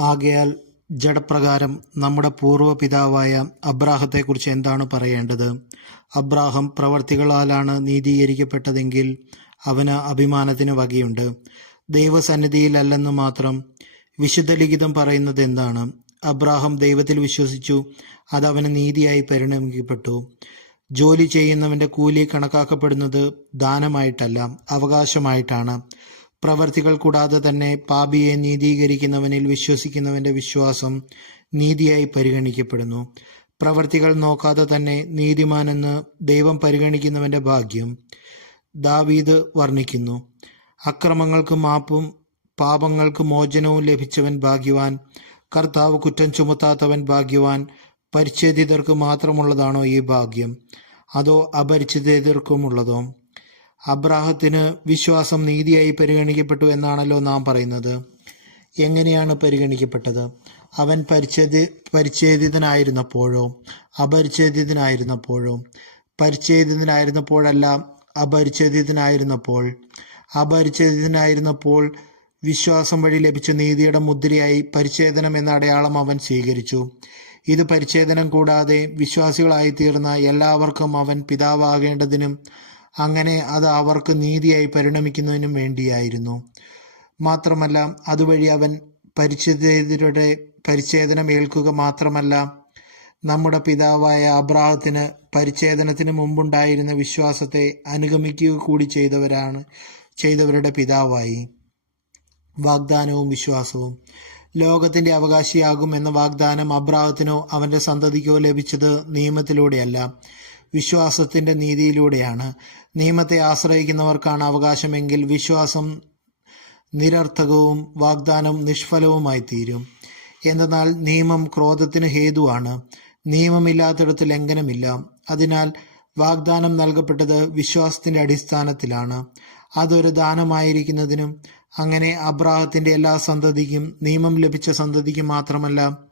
ആകയാൽ ജഡപ്രകാരം നമ്മുടെ പൂർവ പിതാവായ അബ്രാഹത്തെക്കുറിച്ച് എന്താണ് പറയേണ്ടത്? അബ്രാഹം പ്രവർത്തികളാലാണ് നീതീകരിക്കപ്പെട്ടതെങ്കിൽ അവന് അഭിമാനത്തിന് വകയുണ്ട്. ദൈവസന്നിധിയിലല്ലെന്ന് മാത്രം വിശുദ്ധ ലിഖിതം പറയുന്നത് എന്താണ്? അബ്രാഹം ദൈവത്തിൽ വിശ്വസിച്ചു അത് അവന് നീതിയായി പരിണമിക്കപ്പെട്ടു. ജോലി ചെയ്യുന്നവന്റെ കൂലി കണക്കാക്കപ്പെടുന്നത് ദാനമായിട്ടല്ല അവകാശമായിട്ടാണ്. പ്രവർത്തികൾ കൂടാതെ തന്നെ പാപിയെ നീതീകരിക്കുന്നവനിൽ വിശ്വസിക്കുന്നവന്റെ വിശ്വാസം നീതിയായി പരിഗണിക്കപ്പെടുന്നു. പ്രവർത്തികൾ നോക്കാതെ തന്നെ നീതിമാനെന്ന് ദൈവം പരിഗണിക്കുന്നവന്റെ ഭാഗ്യം ദാവീദ് വർണിക്കുന്നു. അക്രമങ്ങൾക്ക് മാപ്പും പാപങ്ങൾക്ക് മോചനവും ലഭിച്ചവൻ ഭാഗ്യവാൻ കർത്താവ് കുറ്റം ചുമത്താത്തവൻ ഭാഗ്യവാൻ പരിച്ഛേദിതർക്ക് മാത്രമുള്ളതാണോ ഈ ഭാഗ്യം? അതോ അപരിച്ഛേദിതർക്കുമുള്ളതോ? അബ്രാഹത്തിന് വിശ്വാസം നീതിയായി പരിഗണിക്കപ്പെട്ടു എന്നാണല്ലോ നാം പറയുന്നത്. എങ്ങനെയാണ് പരിഗണിക്കപ്പെട്ടത്? അവൻ പരിച്ഛേദി പരിച്ഛേദിതനായിരുന്നപ്പോഴോ? അപരിച്ഛേദിതനായിരുന്നപ്പോഴോ? പരിച്ഛേദിതനായിരുന്നപ്പോഴല്ല അപരിച്ഛേദിതനായിരുന്നപ്പോൾ. അപരിച്ഛേദിതനായിരുന്നപ്പോൾ വിശ്വാസം വഴി ലഭിച്ച നീതിയുടെ മുദ്രയായി പരിച്ഛേദനം എന്ന അടയാളം അവൻ സ്വീകരിച്ചു. ഇത് പരിച്ഛേദനം കൂടാതെ വിശ്വാസികളായി തീർന്ന എല്ലാവർക്കും അവൻ പിതാവാകേണ്ടതിനും അങ്ങനെ അത് അവർക്ക് നീതിയായി പരിണമിക്കുന്നതിനും വേണ്ടിയായിരുന്നു. മാത്രമല്ല അതുവഴി അവൻ പരിച്ഛേദിതരുടെ പരിച്ഛേദനം ഏൽക്കുക മാത്രമല്ല നമ്മുടെ പിതാവായ അബ്രാഹത്തിന് പരിച്ഛേദനത്തിന് മുമ്പുണ്ടായിരുന്ന വിശ്വാസത്തെ അനുഗമിക്കുക കൂടി ചെയ്തവരാണ് ചെയ്തവരുടെ പിതാവായി. വാഗ്ദാനവും വിശ്വാസവും. ലോകത്തിന്റെ അവകാശിയാകും എന്ന വാഗ്ദാനം അബ്രാഹത്തിനോ അവന്റെ സന്തതിക്കോ ലഭിച്ചത് നിയമത്തിലൂടെയല്ല. വിശ്വാസത്തിന്റെ നീതിയിലൂടെയാണ്. നിയമത്തെ ആശ്രയിക്കുന്നവർക്കാണ് അവകാശമെങ്കിൽ വിശ്വാസം നിരർത്ഥകവും വാഗ്ദാനം നിഷ്ഫലവുമായി തീരും എന്നാൽ നിയമം ക്രോധത്തിന് ഹേതുവാണ്. നിയമമില്ലാത്തിടത്ത് ലംഘനമില്ല. അതിനാൽ വാഗ്ദാനം നൽകപ്പെട്ടത് വിശ്വാസത്തിന്റെ അടിസ്ഥാനത്തിലാണ്. അതൊരു ദാനമായിരിക്കുന്നതിനും അങ്ങനെ അബ്രാഹത്തിന്റെ എല്ലാ സന്തതിക്കും നിയമം ലഭിച്ച സന്തതിക്കും മാത്രമല്ല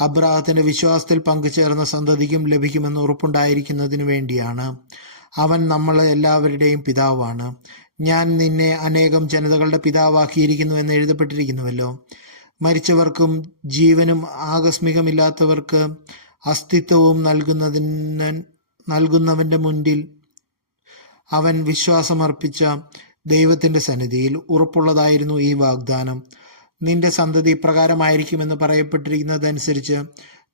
അബ്രാഹത്തിന്റെ വിശ്വാസത്തിൽ പങ്കുചേർന്ന സന്തതിക്കും ലഭിക്കുമെന്ന് ഉറപ്പുണ്ടായിരിക്കുന്നതിനു വേണ്ടിയാണ്. അവൻ നമ്മൾ എല്ലാവരുടെയും പിതാവാണ്. ഞാൻ നിന്നെ അനേകം ജനതകളുടെ പിതാവാക്കിയിരിക്കുന്നു എന്ന് എഴുതപ്പെട്ടിരിക്കുന്നുവല്ലോ. മരിച്ചവർക്കും ജീവനും ആകസ്മികമില്ലാത്തവർക്ക് അസ്തിത്വവും നൽകുന്നതിന് നൽകുന്നവന്റെ മുൻപിൽ അവൻ വിശ്വാസമർപ്പിച്ച ദൈവത്തിന്റെ സന്നിധിയിൽ ഉറപ്പുള്ളതായിരുന്നു ഈ വാഗ്ദാനം. നിന്റെ സന്തതി ഇപ്രകാരമായിരിക്കുമെന്ന് പറയപ്പെട്ടിരിക്കുന്നതനുസരിച്ച്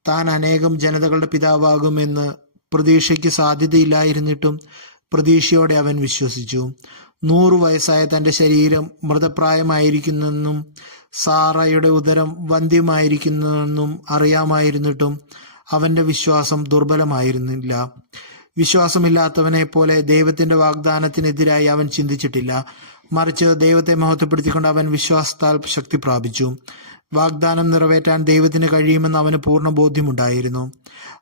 താൻ അനേകം ജനതകളുടെ പിതാവാകുമെന്ന് പ്രതീക്ഷയ്ക്ക് സാധ്യതയില്ലായിരുന്നിട്ടും പ്രതീക്ഷയോടെ അവൻ വിശ്വസിച്ചു. നൂറ് വയസ്സായ തന്റെ ശരീരം മൃതപ്രായമായിരിക്കുന്നെന്നും സാറയുടെ ഉദരം വന്ധ്യമായിരിക്കുന്നെന്നും അറിയാമായിരുന്നിട്ടും അവന്റെ വിശ്വാസം ദുർബലമായിരുന്നില്ല. വിശ്വാസമില്ലാത്തവനെ പോലെ ദൈവത്തിന്റെ വാഗ്ദാനത്തിനെതിരായി അവൻ ചിന്തിച്ചിട്ടില്ല. മറിച്ച് ദൈവത്തെ മഹത്വപ്പെടുത്തിക്കൊണ്ട് അവൻ വിശ്വാസത്താൽ ശക്തി പ്രാപിച്ചു. വാഗ്ദാനം നിറവേറ്റാൻ ദൈവത്തിന് കഴിയുമെന്ന് അവന് പൂർണ ബോധ്യമുണ്ടായിരുന്നു.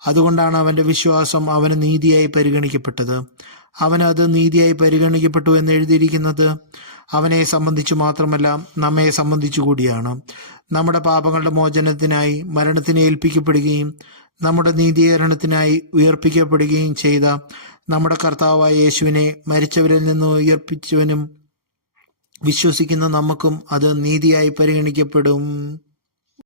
അതുകൊണ്ടാണ് അവന്റെ വിശ്വാസം അവന് നീതിയായി പരിഗണിക്കപ്പെട്ടത്. അവനത് നീതിയായി പരിഗണിക്കപ്പെട്ടു എന്ന് എഴുതിയിരിക്കുന്നത് അവനെ സംബന്ധിച്ചു മാത്രമല്ല നമ്മെ സംബന്ധിച്ചു കൂടിയാണ്. നമ്മുടെ പാപങ്ങളുടെ മോചനത്തിനായി മരണത്തിന് ഏൽപ്പിക്കപ്പെടുകയും നമ്മുടെ നീതീകരണത്തിനായി ഉയർപ്പിക്കപ്പെടുകയും ചെയ്ത നമ്മുടെ കർത്താവായ യേശുവിനെ മരിച്ചവരിൽ നിന്ന് ഉയർപ്പിച്ചവനും വിശ്വസിക്കുന്ന നമുക്കും അത് നീതിയായി പരിഗണിക്കപ്പെടും.